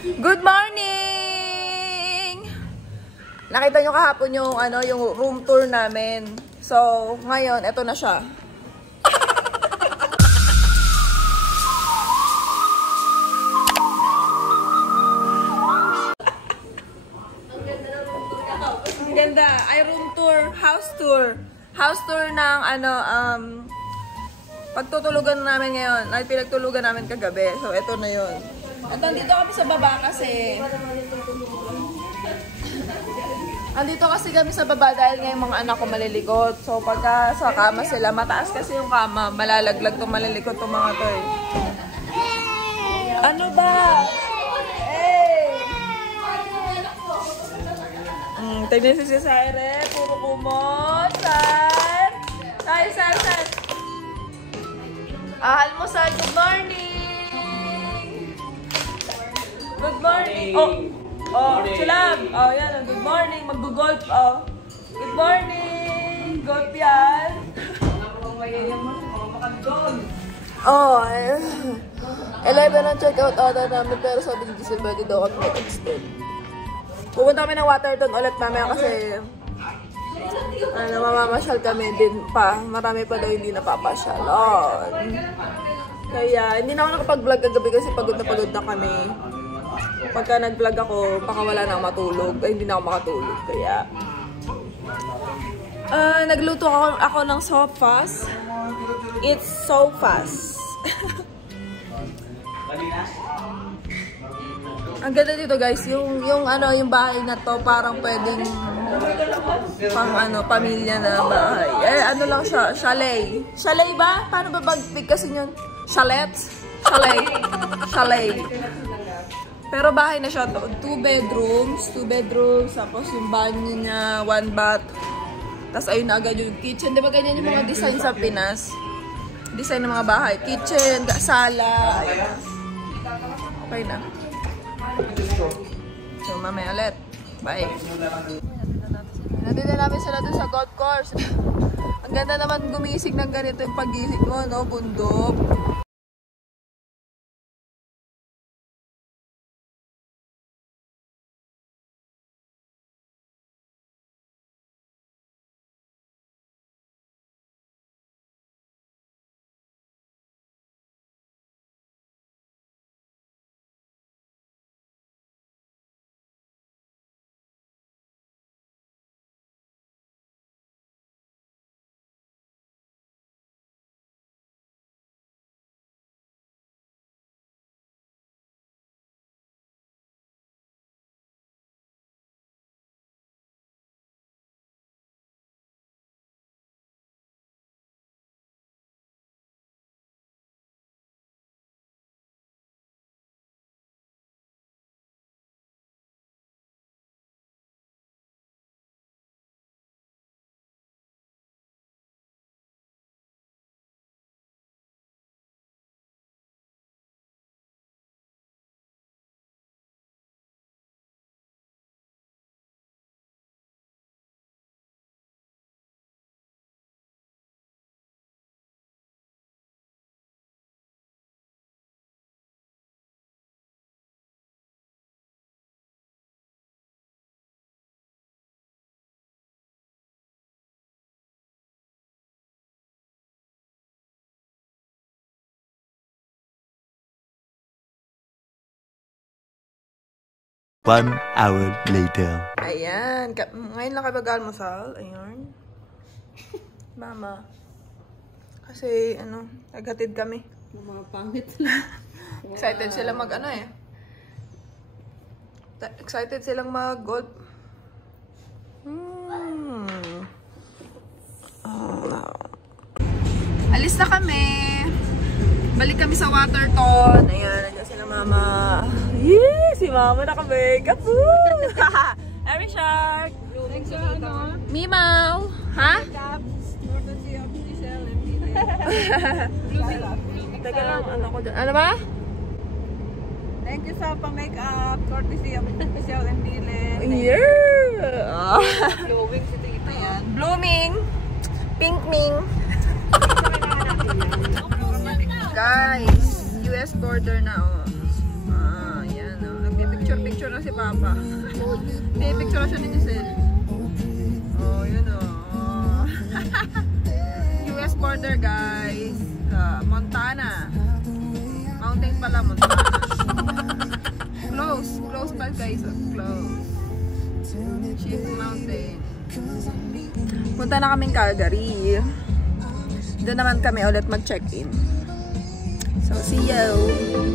Good morning! Nakita nyo kahapon yung, yung room tour namin. So, ngayon, eto na siya. Ang ganda. Ay, room tour. House tour. House tour ng, pagtutulugan namin ngayon. Ay, pinagtulugan namin kagabi. So, eto na yun. At nandito kami sa baba kasi kami sa baba dahil nga yung mga anak ko maliligot. So pagka sa kama sila, mataas kasi yung kama, malalaglag itong maliligot itong mga to eh. Ano ba? Hey! Tignan si Cesare, puro kumot. San? Almusal, good morning! Good morning. Oh, Chulam. Oh, yan. Good morning. Mag-golf. Oh. Good morning. Golf yan. Oh, 11 ang check-out ata namin pero sabi ni Giselle pwede daw kami mag-extend. Pupunta kami ng Waterton ulit mamaya kasi mamamasyal kami din pa. Marami pa daw hindi napapasyal. Kaya hindi na ako nakapag-vlog kagabi kasi pagod na kami. Pagka nag-vlog ako, baka wala na ako matulog. Ay, hindi na ako makatulog. Kaya, nagluto ako ng sopas. It's so fast. Ang ganda dito guys, yung bahay na to, parang pwedeng pamilya na bahay. Ano lang siya, chalet. Chalet ba? Paano ba pag-pick kasi yun? Chalet? Chalet. Pero bahay na siya to. 2 bedrooms. Tapos yung banyo niya, 1 bath. Tapos ayun na agad yung kitchen. Di ba ganyan yung mga design sa Pinas? Design ng mga bahay. Kitchen, sala. Ayun. Okay na. So, mamaya ulit. Bye. Nandito namin sila dun sa golf course. Ang ganda naman gumising ng ganito yung pag-gising mo, no? Bundok. One hour later. Ayan. Ngayon lang kayo mag-almusal. Ayan. Mama. Kasi, naghatid kami. Mga pangit na. Excited sila excited silang mag-golf. Alis na kami. Balik kami sa Waterton. Ayan, nandiyan sila mama. Yee! Si mama naka-makeup. Every Shark. Mimaw. Ha? Teka lang, ko dyan. Ano ba? Thank you sa pang-makeup. Courtesy of Giselle and Dylan. Yeah! Glowing si Tita yan. Blooming. Pinkming. Guys, US border na, oh. Yan, oh. Nagbibigay Picture-picture na si Papa. Picture siya ni Giselle. Oh, yun oh. US border, guys. Montana. Mountain pala, Montana. Close pa guys. Close. Chief Mountain. Punta na kaming Calgary. Doon naman kami ulit mag-check-in. So, see you!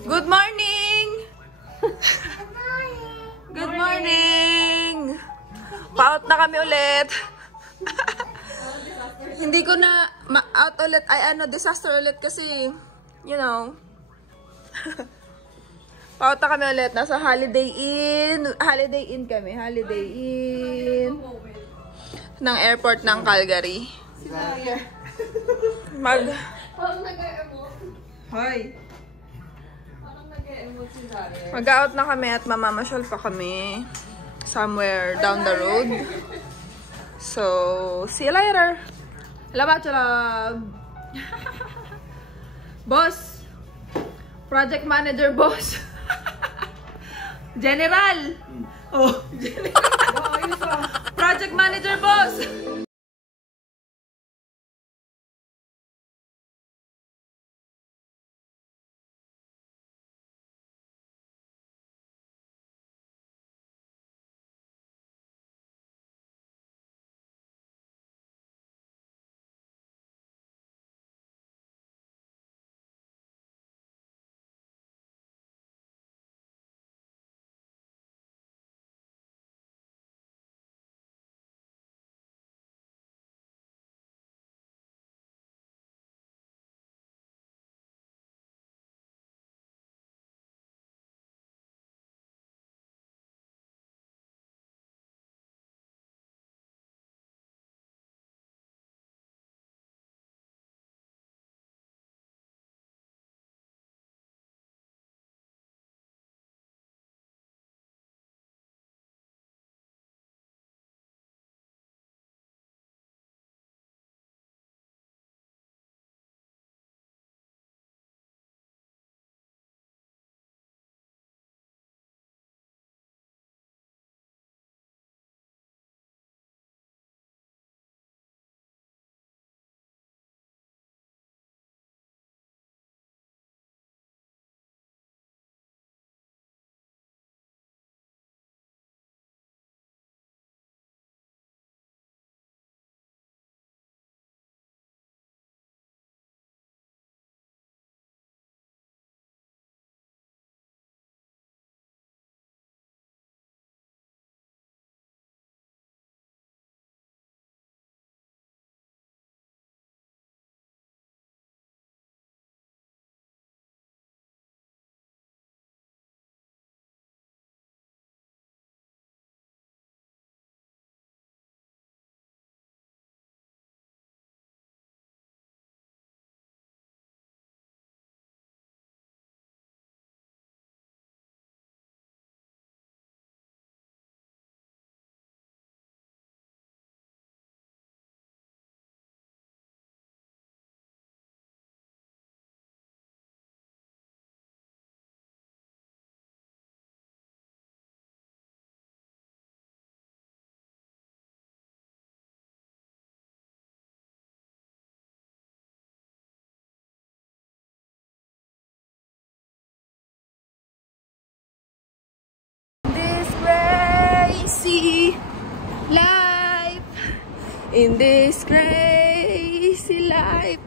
Good morning! Good morning! Pa-out na kami ulit. Hindi ko na ma-out ulit. Ay disaster ulit kasi, you know. Pa-out na kami ulit. Nasa Holiday Inn. Holiday Inn kami. Holiday Inn. Ng airport ng Calgary. Hoy! Mag-out na kami at mamamasyal pa kami somewhere down the road. So, see you later. Salamat, chalab. Boss. Project manager, boss. General. Oh, General. Project manager, boss. In this crazy life,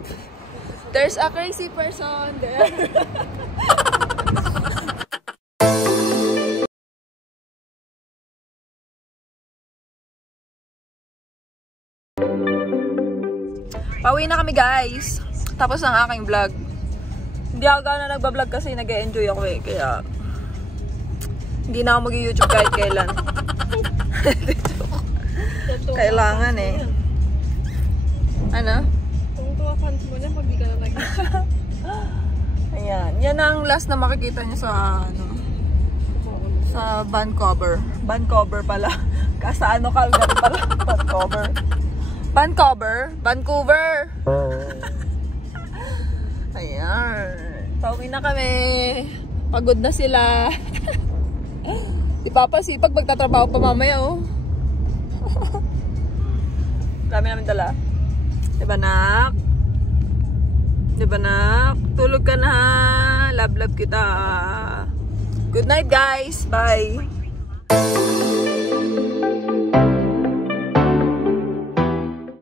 there's a crazy person there. Pauwi na kami guys. Tapos ang aking vlog. Hindi ako gano'n nagbablog kasi nag-e-enjoy ako eh. Kaya hindi na ako mag-YouTube kahit kailan. Kailangan eh. Ano? Kung tuwa fans mo na, pag di ka na lagi. Ayan. Yan ang last na makikita niyo sa ano, sa Vancouver. Vancouver pala. Kasa ano, Calgary pala. Vancouver. Vancouver. Ayan. Pauwi na kami. Pagod na sila. Si Papa sipag magtatrabaho pa mamaya oh. Dami namin dala. Diba nak? Diba nak? Tulog ka na ha. Love kita. Good night guys. Bye.